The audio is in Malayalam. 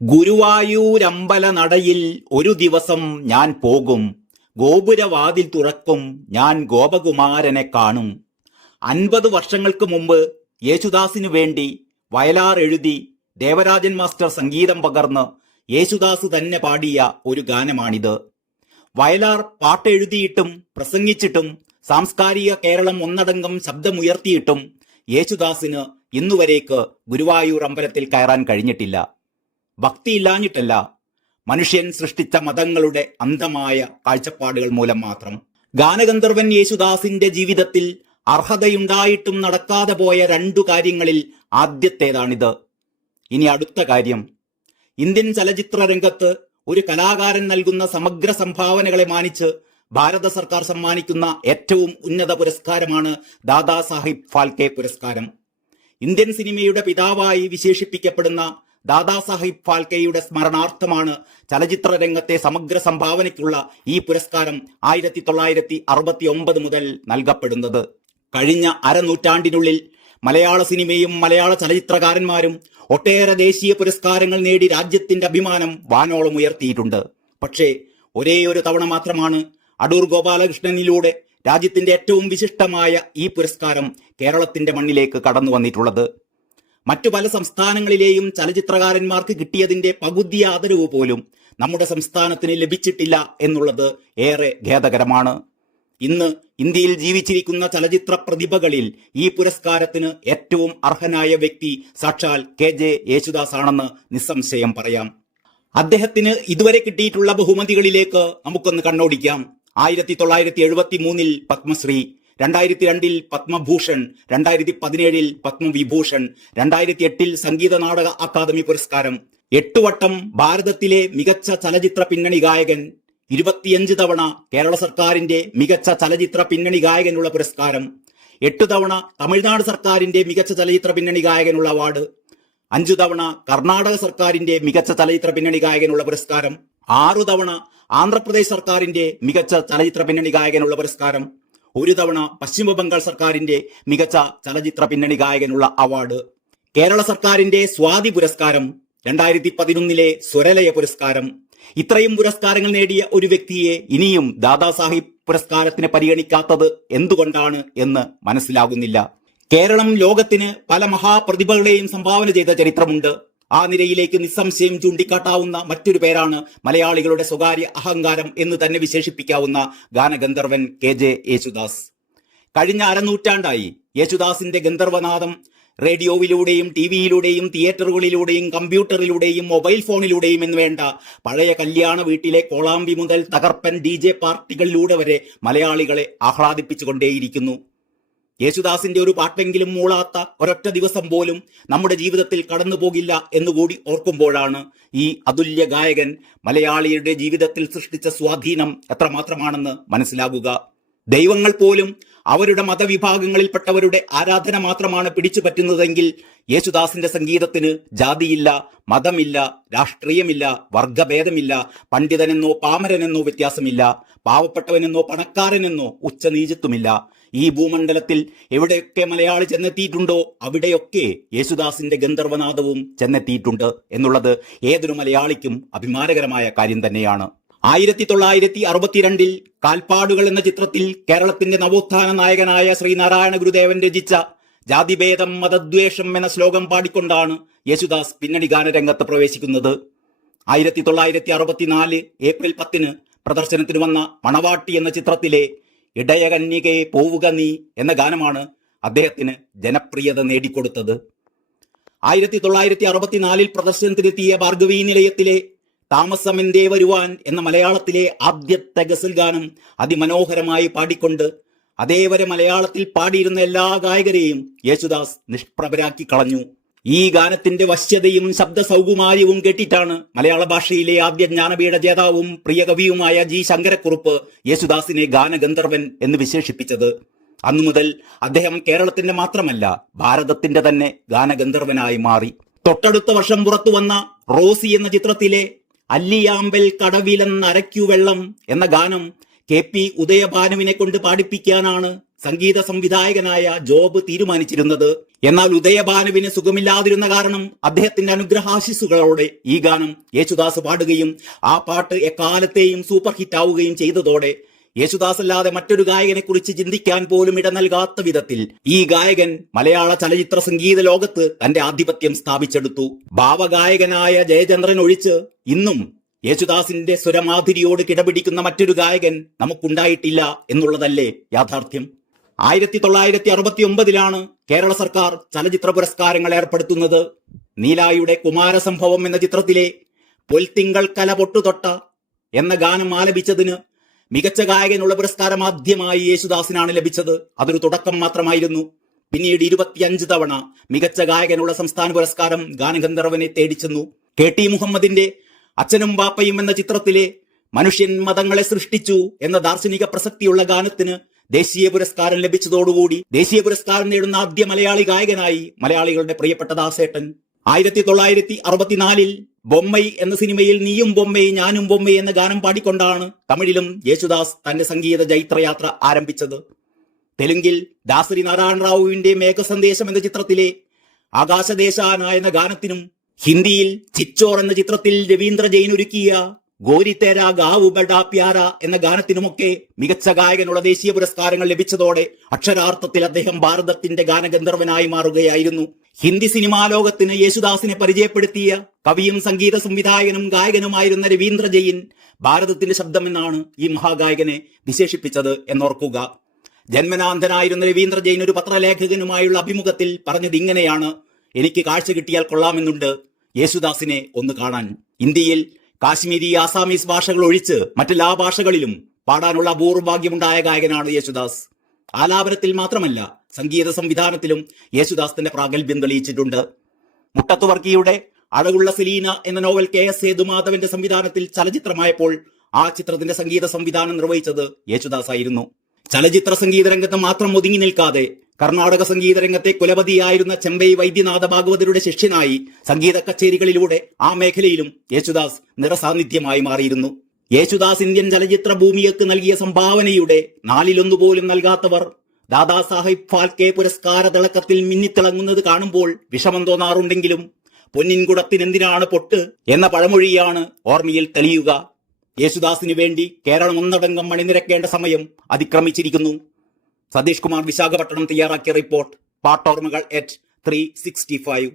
ഗുരുവായൂരമ്പല നടയിൽ ഒരു ദിവസം ഞാൻ പോകും, ഗോപുരവാതിൽ തുറക്കും, ഞാൻ ഗോപകുമാരനെ കാണും. 50 വർഷങ്ങൾക്ക് മുമ്പ് യേശുദാസിനു വേണ്ടി വയലാർ എഴുതി ദേവരാജൻ മാസ്റ്റർ സംഗീതം പകർന്ന് യേശുദാസ് തന്നെ പാടിയ ഒരു ഗാനമാണിത്. വയലാർ പാട്ടെഴുതിയിട്ടും പ്രസംഗിച്ചിട്ടും സാംസ്കാരിക കേരളം ഒന്നടങ്കം ശബ്ദമുയർത്തിയിട്ടും യേശുദാസിന് ഇന്നുവരേക്ക് ഗുരുവായൂർ അമ്പലത്തിൽ കയറാൻ കഴിഞ്ഞിട്ടില്ല. ഭക്തിയില്ലാഞ്ഞിട്ടല്ല, മനുഷ്യൻ സൃഷ്ടിച്ച മതങ്ങളുടെ അന്ധമായ കാഴ്ചപ്പാടുകൾ മൂലം മാത്രം. ഗാനഗന്ധർവൻ യേശുദാസിന്റെ ജീവിതത്തിൽ അർഹതയുണ്ടായിട്ടും നടക്കാതെ പോയ 2 കാര്യങ്ങളിൽ ആദ്യത്തേതാണിത്. ഇനി അടുത്ത കാര്യം, ഇന്ത്യൻ ചലച്ചിത്ര രംഗത്ത് ഒരു കലാകാരൻ നൽകുന്ന സമഗ്ര സംഭാവനകളെ മാനിച്ച് ഭാരത സർക്കാർ സമ്മാനിക്കുന്ന ഏറ്റവും ഉന്നത പുരസ്കാരമാണ് ദാദാ സാഹിബ് ഫാൽക്കെ പുരസ്കാരം. ഇന്ത്യൻ സിനിമയുടെ പിതാവായി വിശേഷിപ്പിക്കപ്പെടുന്ന ദാദാ സാഹിബ് ഫാൽക്കെയുടെ സ്മരണാർത്ഥമാണ് ചലച്ചിത്ര രംഗത്തെ സമഗ്ര സംഭാവനയ്ക്കുള്ള ഈ പുരസ്കാരം 1969 മുതൽ നൽകപ്പെടുന്നത്. കഴിഞ്ഞ അരനൂറ്റാണ്ടിനുള്ളിൽ മലയാള സിനിമയും മലയാള ചലച്ചിത്രകാരന്മാരും ഒട്ടേറെ ദേശീയ പുരസ്കാരങ്ങൾ നേടി രാജ്യത്തിന്റെ അഭിമാനം വാനോളം ഉയർത്തിയിട്ടുണ്ട്. പക്ഷേ ഒരേ ഒരു തവണ മാത്രമാണ് അടൂർ ഗോപാലകൃഷ്ണനിലൂടെ രാജ്യത്തിന്റെ ഏറ്റവും വിശിഷ്ടമായ ഈ പുരസ്കാരം കേരളത്തിന്റെ മണ്ണിലേക്ക് കടന്നു വന്നിട്ടുള്ളത്. മറ്റു പല സംസ്ഥാനങ്ങളിലെയും ചലച്ചിത്രകാരന്മാർക്ക് കിട്ടിയതിന്റെ പകുതി ആദരവ് പോലും നമ്മുടെ സംസ്ഥാനത്തിന് ലഭിച്ചിട്ടില്ല എന്നുള്ളത് ഏറെ ഖേദകരമാണ്. ഇന്ന് ഇന്ത്യയിൽ ജീവിച്ചിരിക്കുന്ന ചലച്ചിത്ര പ്രതിഭകളിൽ ഈ പുരസ്കാരത്തിന് ഏറ്റവും അർഹനായ വ്യക്തി സാക്ഷാൽ KJ യേശുദാസ് ആണെന്ന് നിസ്സംശയം പറയാം. അദ്ദേഹത്തിന് ഇതുവരെ കിട്ടിയിട്ടുള്ള ബഹുമതികളിലേക്ക് നമുക്കൊന്ന് കണ്ണോടിക്കാം. 1973 പത്മശ്രീ, 2002 പത്മഭൂഷൺ, 2017 പത്മവിഭൂഷൺ, 2008 സംഗീത നാടക അക്കാദമി പുരസ്കാരം, 8 വട്ടം ഭാരതത്തിലെ മികച്ച ചലച്ചിത്ര പിന്നണി ഗായകൻ, 25 തവണ കേരള സർക്കാരിന്റെ മികച്ച ചലച്ചിത്ര പിന്നണി ഗായകനുള്ള പുരസ്കാരം, 8 തവണ തമിഴ്നാട് സർക്കാരിന്റെ മികച്ച ചലച്ചിത്ര പിന്നണി ഗായകനുള്ള അവാർഡ്, 5 തവണ കർണാടക സർക്കാരിന്റെ മികച്ച ചലച്ചിത്ര പിന്നണി ഗായകനുള്ള പുരസ്കാരം, 6 തവണ ആന്ധ്രാപ്രദേശ് സർക്കാരിന്റെ മികച്ച ചലച്ചിത്ര പിന്നണി ഗായകനുള്ള പുരസ്കാരം, 1 തവണ പശ്ചിമ ബംഗാൾ സർക്കാരിന്റെ മികച്ച ചലച്ചിത്ര പിന്നണി ഗായകനുള്ള അവാർഡ്, കേരള സർക്കാരിന്റെ സ്വാതി പുരസ്കാരം, 2011 സ്വരലയ പുരസ്കാരം. ഇത്രയും പുരസ്കാരങ്ങൾ നേടിയ ഒരു വ്യക്തിയെ ഇനിയും ദാദാ സാഹിബ് പുരസ്കാരത്തിന് പരിഗണിക്കാത്തത് എന്തുകൊണ്ടാണ് എന്ന് മനസ്സിലാകുന്നില്ല. കേരളം ലോകത്തിന് പല മഹാപ്രതിഭകളെയും സംഭാവന ചെയ്ത ചരിത്രമുണ്ട്. ആ നിരയിലേക്ക് നിസ്സംശയം ചൂണ്ടിക്കാട്ടാവുന്ന മറ്റൊരു പേരാണ് മലയാളികളുടെ സ്വകാര്യ അഹങ്കാരം എന്ന് തന്നെ വിശേഷിപ്പിക്കാവുന്ന ഗാനഗന്ധർവൻ KJ യേശുദാസ്. കഴിഞ്ഞ അരനൂറ്റാണ്ടായി യേശുദാസിന്റെ ഗന്ധർവനാദം റേഡിയോയിലൂടെയും ടിവിയിലൂടെയും തിയേറ്ററുകളിലൂടെയും കമ്പ്യൂട്ടറിലൂടെയും മൊബൈൽ ഫോണിലൂടെയും എന്ന് വേണ്ട പഴയ കല്യാണ വീട്ടിലെ കോളാമ്പി മുതൽ തകർപ്പൻ DJ പാർട്ടികളിലൂടെ വരെ മലയാളികളെ ആഹ്ലാദിപ്പിച്ചുകൊണ്ടേയിരിക്കുന്നു. യേശുദാസിന്റെ ഒരു പാട്ടെങ്കിലും മൂളാത്ത ഒരൊറ്റ ദിവസം പോലും നമ്മുടെ ജീവിതത്തിൽ കടന്നു പോകില്ല എന്നുകൂടി ഓർക്കുമ്പോഴാണ് ഈ അതുല്യ ഗായകൻ മലയാളിയുടെ ജീവിതത്തിൽ സൃഷ്ടിച്ച സ്വാധീനം എത്രമാത്രമാണെന്ന് മനസ്സിലാകുക. ദൈവങ്ങൾ പോലും അവരുടെ മതവിഭാഗങ്ങളിൽപ്പെട്ടവരുടെ ആരാധന മാത്രമാണ് പിടിച്ചു പറ്റുന്നതെങ്കിൽ യേശുദാസിന്റെ സംഗീതത്തിന് ജാതിയില്ല, മതമില്ല, രാഷ്ട്രീയമില്ല, വർഗഭേദമില്ല, പണ്ഡിതനെന്നോ പാമരനെന്നോ വ്യത്യാസമില്ല, പാവപ്പെട്ടവനെന്നോ പണക്കാരനെന്നോ ഉച്ചനീചത്വമില്ല. ഈ ഭൂമണ്ഡലത്തിൽ എവിടെയൊക്കെ മലയാളി ചെന്നെത്തിയിട്ടുണ്ടോ അവിടെയൊക്കെ യേശുദാസിന്റെ ഗന്ധർവനാദവും ചെന്നെത്തിയിട്ടുണ്ട് എന്നുള്ളത് ഏതൊരു മലയാളിക്കും അഭിമാനകരമായ കാര്യം തന്നെയാണ്. 1962 കാൽപ്പാടുകൾ എന്ന ചിത്രത്തിൽ കേരളത്തിന്റെ നവോത്ഥാന നായകനായ ശ്രീനാരായണ ഗുരുദേവൻ രചിച്ച ജാതിഭേദം മതദ്വേഷം എന്ന ശ്ലോകം പാടിക്കൊണ്ടാണ് യേശുദാസ് പിന്നണി ഗാനരംഗത്ത് പ്രവേശിക്കുന്നത്. 1964 ഏപ്രിൽ 10 പ്രദർശനത്തിന് വന്ന മണവാട്ടി എന്ന ചിത്രത്തിലെ ഇടയകന്യകയെ പോവുക നീ എന്ന ഗാനമാണ് അദ്ദേഹത്തിന് ജനപ്രിയത നേടിക്കൊടുത്തത്. 1964 പ്രദർശനത്തിനെത്തിയ ഭാർഗവീ നിലയത്തിലെ താമസമെന്തേ വരുവാൻ എന്ന മലയാളത്തിലെ ആദ്യത്തെ ഗസൽ ഗാനം അതിമനോഹരമായി പാടിക്കൊണ്ട് അതേവരെ മലയാളത്തിൽ പാടിയിരുന്ന എല്ലാ ഗായകരെയും യേശുദാസ് നിഷ്പ്രഭരാക്കി കളഞ്ഞു. ഈ ഗാനത്തിന്റെ വശ്യതയും ശബ്ദ സൗകുമാര്യവും കേട്ടിട്ടാണ് മലയാള ഭാഷയിലെ ആദ്യ ജ്ഞാനപീഠ ജേതാവും പ്രിയ കവിയുമായ G. ശങ്കരക്കുറുപ്പ് യേശുദാസിനെ ഗാനഗന്ധർവൻ എന്ന് വിശേഷിപ്പിച്ചത്. അന്നു മുതൽ അദ്ദേഹം കേരളത്തിന്റെ മാത്രമല്ല ഭാരതത്തിന്റെ തന്നെ ഗാനഗന്ധർവനായി മാറി. തൊട്ടടുത്ത വർഷം പുറത്തു വന്ന റോസി എന്ന ചിത്രത്തിലെ അല്ലിയാമ്പൽ കടവിലെന്നരയ്ക്കു വെള്ളം എന്ന ഗാനം KP ഉദയഭാനുവിനെ കൊണ്ട് പാടിപ്പിക്കാനാണ് സംഗീത സംവിധായകനായ ജോബ് തീരുമാനിച്ചിരുന്നത്. എന്നാൽ ഉദയഭാനുവിന് സുഖമില്ലാതിരുന്ന കാരണം അദ്ദേഹത്തിന്റെ അനുഗ്രഹാശിസുകളോടെ ഈ ഗാനം യേശുദാസ് പാടുകയും ആ പാട്ട് എക്കാലത്തെയും സൂപ്പർ ഹിറ്റ് ആവുകയും ചെയ്തതോടെ യേശുദാസ് അല്ലാതെ മറ്റൊരു ഗായകനെ കുറിച്ച് ചിന്തിക്കാൻ പോലും ഇട നൽകാത്ത വിധത്തിൽ ഈ ഗായകൻ മലയാള ചലച്ചിത്ര സംഗീത ലോകത്ത് തന്റെ ആധിപത്യം സ്ഥാപിച്ചെടുത്തു. ഭാവഗായകനായ ജയചന്ദ്രൻ ഒഴിച്ച് ഇന്നും യേശുദാസിന്റെ സ്വരമാധുരിയോട് കിടപിടിക്കുന്ന മറ്റൊരു ഗായകൻ നമുക്കുണ്ടായിട്ടില്ല എന്നുള്ളതല്ലേ യാഥാർത്ഥ്യം. 1969 കേരള സർക്കാർ ചലച്ചിത്ര പുരസ്കാരങ്ങൾ ഏർപ്പെടുത്തുന്നത്. നീലായുടെ കുമാരസംഭവം എന്ന ചിത്രത്തിലെ പൊൽത്തിങ്കൾ കല പൊട്ടുതൊട്ട എന്ന ഗാനം ആലപിച്ചതിന് മികച്ച ഗായകനുള്ള പുരസ്കാരം ആദ്യമായി യേശുദാസിനാണ് ലഭിച്ചത്. അതൊരു തുടക്കം മാത്രമായിരുന്നു. പിന്നീട് 25 തവണ മികച്ച ഗായകനുള്ള സംസ്ഥാന പുരസ്കാരം ഗാനഗന്ധർവനെ തേടിച്ചെന്നു. KT മുഹമ്മദിന്റെ അച്ഛനും ബാപ്പയും എന്ന ചിത്രത്തിലെ മനുഷ്യൻ മതങ്ങളെ സൃഷ്ടിച്ചു എന്ന ദാർശനിക പ്രസക്തിയുള്ള ഗാനത്തിന് ദേശീയ പുരസ്കാരം ലഭിച്ചതോടുകൂടി ദേശീയ പുരസ്കാരം നേടുന്ന ആദ്യ മലയാളി ഗായകനായി മലയാളികളുടെ പ്രിയപ്പെട്ട ദാസേട്ടൻ. 1964 ബൊമ്മൈ എന്ന സിനിമയിൽ നീയും ബൊമ്മൈ ഞാനും ബൊമ്മൈ എന്ന ഗാനം പാടിക്കൊണ്ടാണ് തമിഴിലും യേശുദാസ് തന്റെ സംഗീത ജൈത്രയാത്ര ആരംഭിച്ചത്. തെലുങ്കിൽ ദാസരി നാരായണ റാവുവിന്റെ മേഘസന്ദേശം എന്ന ചിത്രത്തിലെ ആകാശദേശാന എന്ന ഗാനത്തിനും ഹിന്ദിയിൽ ചിച്ചോർ എന്ന ചിത്രത്തിൽ രവീന്ദ്ര ജെയിൻ ഒരുക്കിയ ഗോരി തേരാ ഗാവു ബഡാ പ്യാര എന്ന ഗാനത്തിനുമൊക്കെ മികച്ച ഗായകനുള്ള ദേശീയ പുരസ്കാരങ്ങൾ ലഭിച്ചതോടെ അക്ഷരാർത്ഥത്തിൽ അദ്ദേഹം ഭാരതത്തിന്റെ ഗാനഗന്ധർവനായി മാറുകയായിരുന്നു. ഹിന്ദി സിനിമാ ലോകത്തിന് യേശുദാസിനെ പരിചയപ്പെടുത്തിയ കവിയും സംഗീത സംവിധായകനും ഗായകനുമായിരുന്ന രവീന്ദ്ര ജെയിൻ ഭാരതത്തിന്റെ ശബ്ദമെന്നാണ് ഈ മഹാഗായകനെ വിശേഷിപ്പിച്ചത് എന്നോർക്കുക. ജന്മനാന്ധനായിരുന്ന രവീന്ദ്ര ജെയിൻ ഒരു പത്രലേഖകനുമായുള്ള അഭിമുഖത്തിൽ പറഞ്ഞത് ഇങ്ങനെയാണ്: എനിക്ക് കാഴ്ച കിട്ടിയാൽ കൊള്ളാമെന്നുണ്ട് യേശുദാസിനെ ഒന്ന് കാണാൻ. ഇന്ത്യയിൽ കാശ്മീരി, ആസാമീസ് ഭാഷകൾ ഒഴിച്ച് മറ്റെല്ലാ ഭാഷകളിലും പാടാനുള്ള അപൂർവഭാഗ്യമുണ്ടായ ഗായകനാണ് യേശുദാസ്. ആലാപനത്തിൽ മാത്രമല്ല, സംഗീത സംവിധാനത്തിലും യേശുദാസ് തന്റെ പ്രാഗൽഭ്യം തെളിയിച്ചിട്ടുണ്ട്. മുട്ടത്തു വർക്കിയുടെ അഴകുള്ള സെലീന എന്ന നോവൽ KS സേതുമാധവന്റെ സംവിധാനത്തിൽ ചലച്ചിത്രമായപ്പോൾ ആ ചിത്രത്തിന്റെ സംഗീത സംവിധാനം നിർവഹിച്ചത് യേശുദാസ് ആയിരുന്നു. ചലച്ചിത്ര സംഗീത രംഗത്ത് മാത്രം ഒതുങ്ങി നിൽക്കാതെ കർണാടക സംഗീത രംഗത്തെ കുലപതിയായിരുന്ന ചെമ്പൈ വൈദ്യനാഥ ഭാഗവതരുടെ ശിഷ്യനായി സംഗീത കച്ചേരികളിലൂടെ ആ മേഖലയിലും യേശുദാസ് നിറസാന്നിധ്യമായി മാറിയിരുന്നു. യേശുദാസ് ഇന്ത്യൻ ചലച്ചിത്ര ഭൂമികൾക്ക് നൽകിയ സംഭാവനയുടെ 1/4 പോലും നൽകാത്തവർ ദാദാസാഹിബ് ഫാൽക്കെ പുരസ്കാര തിളക്കത്തിൽ മിന്നിത്തിളങ്ങുന്നത് കാണുമ്പോൾ വിഷമം തോന്നാറുണ്ടെങ്കിലും പൊന്നിൻകുടത്തിനെന്തിനാണ് പൊട്ട് എന്ന പഴമൊഴിയാണ് ഓർമ്മയിൽ തെളിയുക. യേശുദാസിന് വേണ്ടി കേരളം ഒന്നടങ്കം അണിനിരക്കേണ്ട സമയം അതിക്രമിച്ചിരിക്കുന്നു. സതീഷ് കുമാർ, വിശാഖപട്ടണം തയ്യാറാക്കിയ റിപ്പോർട്ട്. പാട്ടോർമ്മകൾ @ 365.